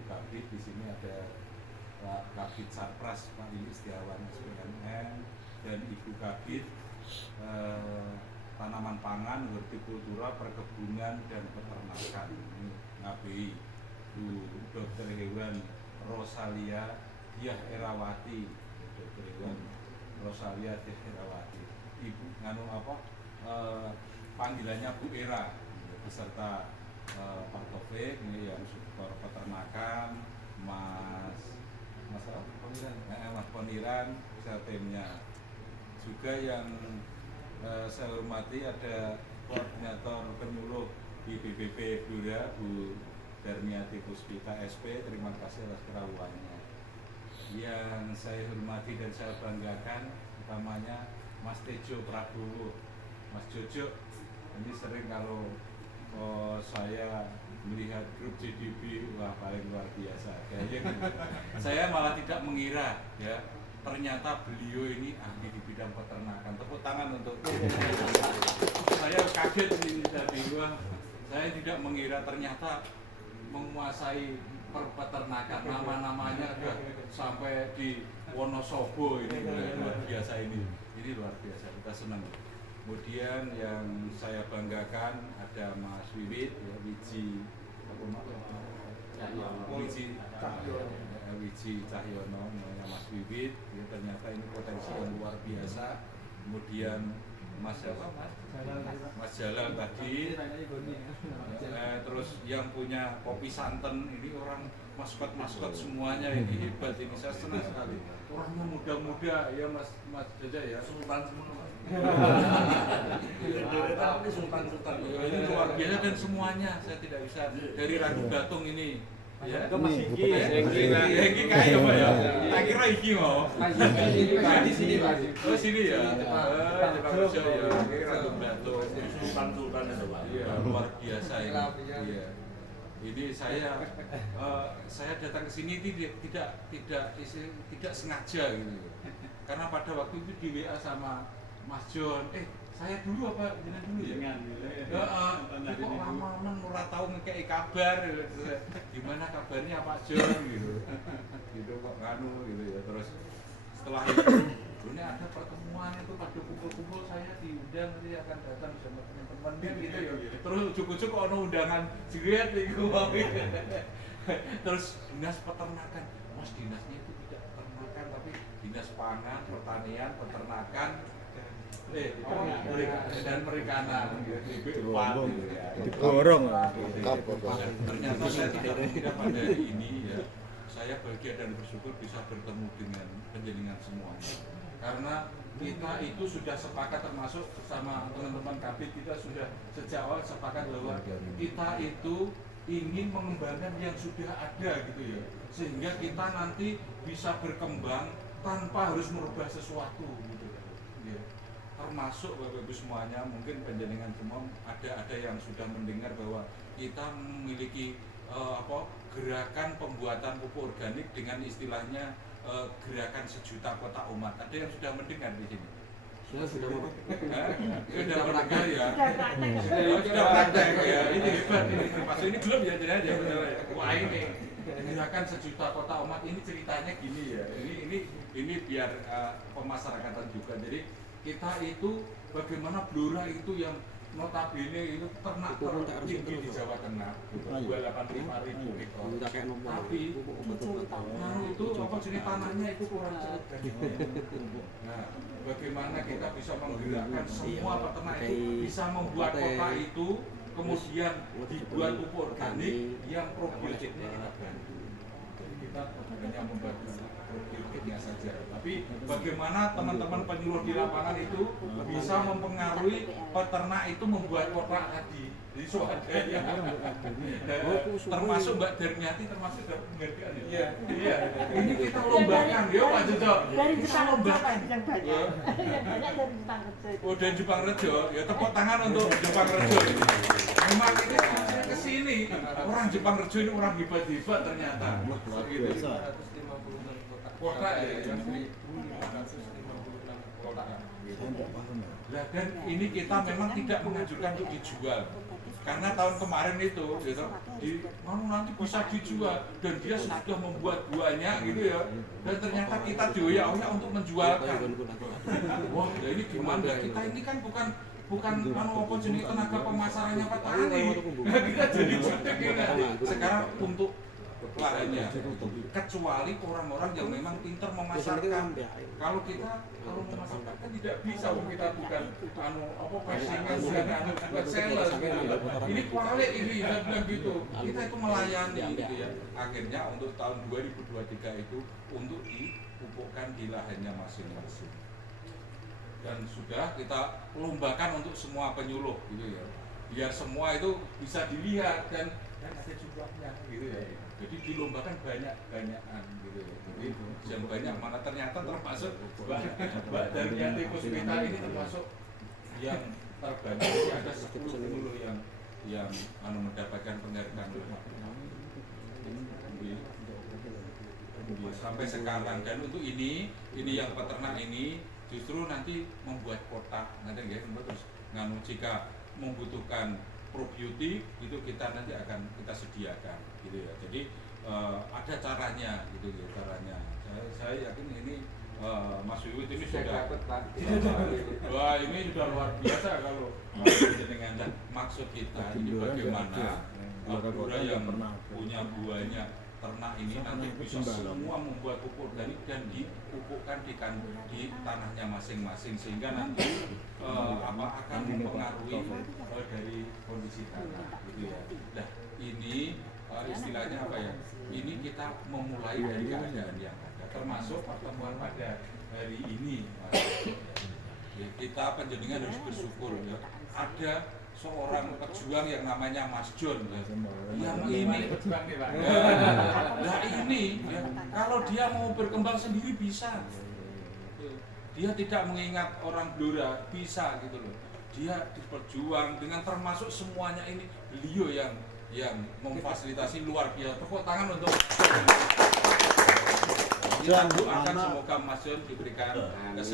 Ibu Kabit, di sini ada Pak Kabit Sarpras Pak Lili Setiawan SPMN, dan Ibu Kabit Tanaman Pangan, Hortikultura, Perkebunan dan Peternakan, ini NABI, Bu Dr. Hewan Rosalia Diah Erawati, Dr. Hewan Rosalia Diah Erawati, Ibu nganu apa panggilannya Bu Era, beserta Pak Taufik ini yang sektor peternakan, Mas Poniran beserta timnya. Juga yang saya hormati ada koordinator penyuluh di BPP Blora, Bu Darmiati Puspita SP, terima kasih atas kerawannya. Yang saya hormati dan saya banggakan utamanya Mas Tejo Prabowo, Mas Jojo, ini sering kalau saya melihat grup JDB, wah paling luar biasa. Kayaknya saya malah tidak mengira ya, ternyata beliau ini ahli di bidang peternakan. Tepuk tangan untuk saya kaget ini tadi, wah saya tidak mengira ternyata menguasai peternakan, nama-namanya sampai di Wonosobo, ini luar biasa ini luar biasa, kita senang. Kemudian yang saya banggakan ada Mas Wiwit, ya, Wiji Cahyono, namanya Mas Wiwit, ya, ternyata ini potensi yang luar biasa. Kemudian Mas Jalal tadi, terus yang punya kopi santen, ini orang maskot semuanya, ini hebat, ini saya senang sekali. Orangnya muda-muda ya Mas Jaja ya, sultan semua. Sultan. Ini luar biasa dan semuanya saya tidak bisa dari Ragu Batung ini. Ya, Mas Iki ya. Iki kae ya, Pak ya. Tak kira iki mau. Di sini, Pak. Oh, sini ya. Jepang Kerja ya. Iki Ragu Batung. Sultan itu, Pak. Iya, luar biasa ini. Iya. Ini saya datang ke sini tidak sengaja gitu. Karena pada waktu itu di WA sama Mas John, saya dulu apa jenengan dulu ya? Kok lama ora tau ngekei kabar gitu. Gimana kabarnya Pak John gitu. Gitu kok nganu gitu ya. Terus setelah itu ini ada pertemuan itu pada kumpul-kumpul, saya diundang, nanti akan datang sama teman-teman gitu ya. Terus ujuk-ujuk kok ada undangan jiret itu. Terus dinas peternakan, Mas dinasnya itu tidak peternakan tapi dinas pangan, pertanian, peternakan, dan perikanan gitu. Diborong. Ternyata saya tidak pada hari ini ya. Saya bahagia dan bersyukur bisa bertemu dengan penjenengan semuanya. Karena kita itu sudah sepakat, termasuk bersama teman-teman Kabit, kita sudah sejak awal sepakat bahwa kita itu ingin mengembangkan yang sudah ada gitu ya. Sehingga kita nanti bisa berkembang tanpa harus merubah sesuatu gitu. Ya. Termasuk Bapak Ibu semuanya, mungkin penjenengan semua ada yang sudah mendengar bahwa kita memiliki gerakan pembuatan pupuk organik dengan istilahnya gerakan sejuta kotak umat. Ada yang sudah mendengar di sini? Sudah mendengar ya? Sudah praktek ya? Ini hebat ini. Maksud ini belum ya? Wah ini gerakan sejuta kotak umat, ini ceritanya gini ya. Ini biar pemasarakatan juga. Jadi kita itu bagaimana Blora itu yang notabene itu ternak tertinggi di Jawa Tengah, 285.000 hektar. Tapi itu apa jenis tanahnya itu kurang organik. Nah, bagaimana kita bisa menggerakkan semua peternak itu bisa membuat kota itu kemudian dibuat pupuk organik yang probiotiknya kita bantu. Kita hanya membantu probiotiknya saja, tapi bagaimana teman-teman penyuluh di lapangan itu bisa mempengaruhi peternak itu membuat kotak tadi. Jadi swadaya, termasuk Mbak Darmiati, termasuk dapat penghargaan. Iya. Ini kita lombakan, ya Pak Jojo. Kita lombakan. Yang banyak dari Jepang Rejo. Oh, dari Jepang Rejo, ya tepuk tangan untuk Jepang Rejo ini. Memang ini saya kesini, orang Jepang Rejo ini orang hebat-hebat ternyata. Gitu. Kotak ya, yang 156 kotak. Nah, dan ini kita memang tidak menganjurkan untuk dijual. karena tahun kemarin itu gitu nanti bisa dijual dan dia sudah membuat banyak gitu ya, dan ternyata kita dioyak-oyak untuk menjualkan. Wah ya ini gimana, kita ini kan bukan apa jenis tenaga pemasarannya petani. Kita jadi jutek ya. Sekarang untuk lahannya, kecuali orang-orang yang memang pintar memasarkan. Kalau memasarkan kan tidak bisa, kita bukan passionnya, bukan seller. Ini kualik ini, saya bilang gitu. Kita itu melayani gitu ya. Akhirnya untuk tahun 2023 itu untuk dipupukkan di lahannya masing-masing. Dan sudah kita lombakan untuk semua penyuluh gitu ya. Biar semua itu bisa dilihat dan ada jumlahnya gitu ya. Jadi dilombakan banyak-banyakan gitu ya. Jadi yang banyak mana ternyata termasuk Mbak Darmianti Puspita ini termasuk yang terbanyak. Jadi ada 10 penyuluh yang mendapatkan penghargaan sampai sekarang. Dan untuk ini yang peternak ini justru nanti membuat kotak nanti ya, terus jika membutuhkan probiotik itu kita nanti akan kita sediakan gitu ya. Jadi ada caranya gitu ya, caranya. Saya yakin ini Mas Wiwit ini sudah wah ini sudah luar biasa kalau dengan maksud kita ini bagaimana Blora yang punya buahnya ternak ini nanti bisa semua membuat pupuk organik dan dipupukkan di tanahnya masing-masing, sehingga nanti akan mempengaruhi dari kondisi tanah gitu ya. Nah ini istilahnya apa ya? Ini kita memulai dari keadaan yang ada, termasuk pertemuan pada hari ini. Kita penjenengan harus bersyukur ya. Ada seorang pejuang yang namanya Mas John ya. Yang ini ya, kalau dia mau berkembang sendiri bisa. Dia tidak mengingat orang Blora, bisa gitu loh. Dia berjuang dengan termasuk semuanya ini, beliau yang memfasilitasi luar biasa. Tepuk tangan untuk kita doakan semoga Mas John diberikan kesehatan.